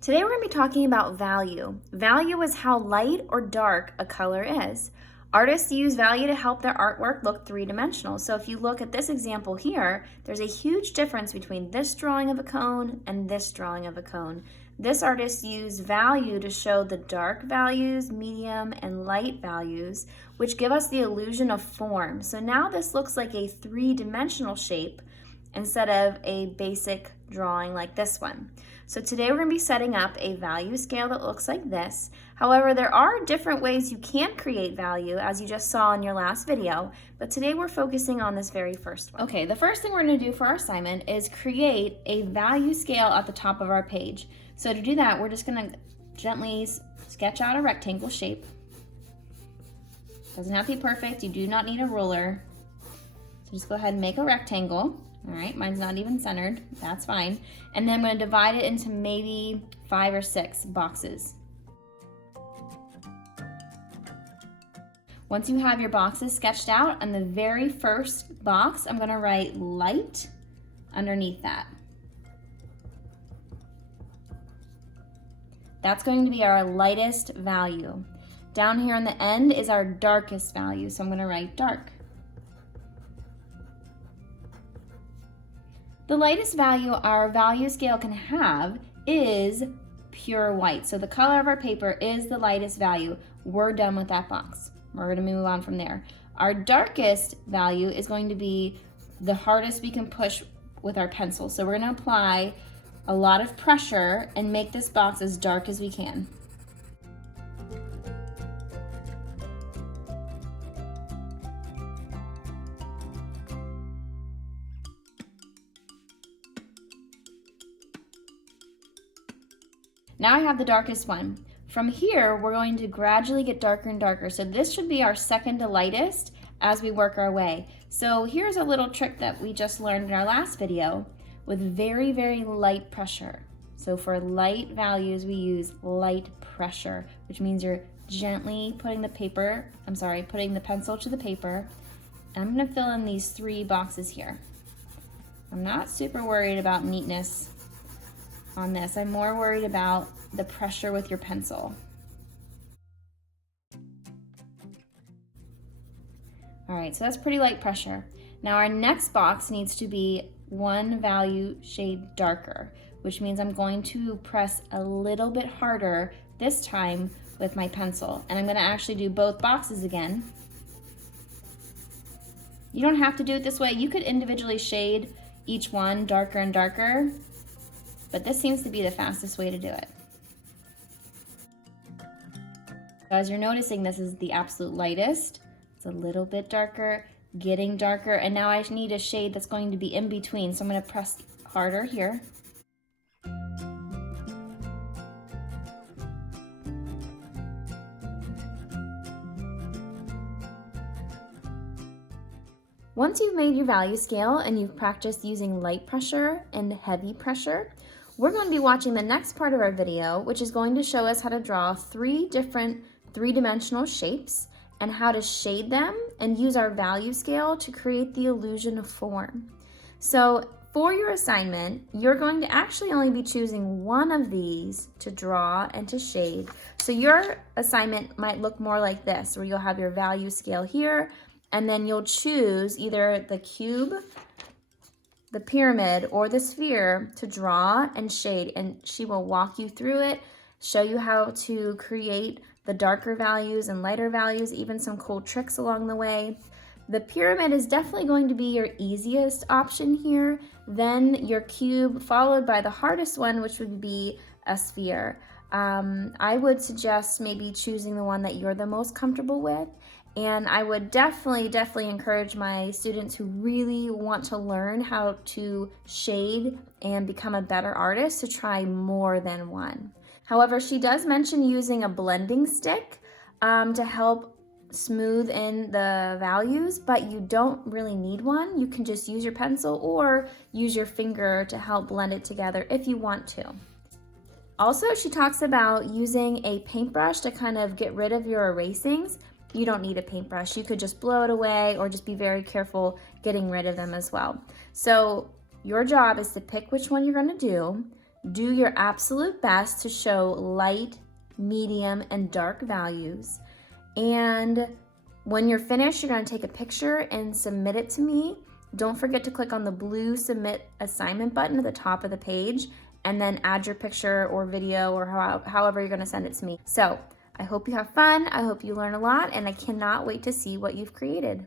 Today we're going to be talking about value. Value is how light or dark a color is. Artists use value to help their artwork look three-dimensional. So if you look at this example here, there's a huge difference between this drawing of a cone and this drawing of a cone. This artist used value to show the dark values, medium, and light values, which give us the illusion of form. So now this looks like a three-dimensional shape instead of a basic drawing like this one. So today we're going to be setting up a value scale that looks like this. However, there are different ways you can create value, as you just saw in your last video, but today we're focusing on this very first one. Okay, the first thing we're going to do for our assignment is create a value scale at the top of our page. So to do that, we're just going to gently sketch out a rectangle shape. Doesn't have to be perfect. You do not need a ruler. So just go ahead and make a rectangle. All right, mine's not even centered, that's fine. And then I'm going to divide it into maybe 5 or 6 boxes. Once you have your boxes sketched out, on the very first box, I'm going to write light underneath that. That's going to be our lightest value. Down here on the end is our darkest value, so I'm going to write dark. The lightest value our value scale can have is pure white. So the color of our paper is the lightest value. We're done with that box. We're going to move on from there. Our darkest value is going to be the hardest we can push with our pencil. So we're going to apply a lot of pressure and make this box as dark as we can. Now I have the darkest one. From here, we're going to gradually get darker and darker. So this should be our second to lightest as we work our way. So here's a little trick that we just learned in our last video with very, very light pressure. So for light values, we use light pressure, which means you're gently putting the pencil to the paper. And I'm gonna fill in these 3 boxes here. I'm not super worried about neatness on this. I'm more worried about the pressure with your pencil. All right, so that's pretty light pressure. Now our next box needs to be 1 value shade darker, which means I'm going to press a little bit harder this time with my pencil. And I'm gonna actually do both boxes again. You don't have to do it this way. You could individually shade each one darker and darker, but this seems to be the fastest way to do it. As you're noticing, this is the absolute lightest. It's a little bit darker, getting darker, and now I need a shade that's going to be in between, so I'm going to press harder here. Once you've made your value scale and you've practiced using light pressure and heavy pressure, we're going to be watching the next part of our video, which is going to show us how to draw 3 different three-dimensional shapes and how to shade them and use our value scale to create the illusion of form. So for your assignment, you're going to actually only be choosing one of these to draw and to shade. So your assignment might look more like this, where you'll have your value scale here, and then you'll choose either the cube, the pyramid, or the sphere to draw and shade, and she will walk you through it, show you how to create the darker values and lighter values, even some cool tricks along the way. The pyramid is definitely going to be your easiest option here, then your cube, followed by the hardest one, which would be a sphere. I would suggest maybe choosing the one that you're the most comfortable with. And I would definitely encourage my students who really want to learn how to shade and become a better artist to try more than one. However, she does mention using a blending stick to help smooth in the values, but you don't really need one. You can just use your pencil or use your finger to help blend it together if you want to. Also, she talks about using a paintbrush to kind of get rid of your erasings. You don't need a paintbrush. You could just blow it away or just be very careful getting rid of them as well. So your job is to pick which one you're going to do, Do your absolute best to show light, medium, and dark values. And when you're finished, you're going to take a picture and submit it to me. Don't forget to click on the blue submit assignment button at the top of the page and then add your picture or video or however you're going to send it to me. So I hope you have fun. I hope you learn a lot, and I cannot wait to see what you've created.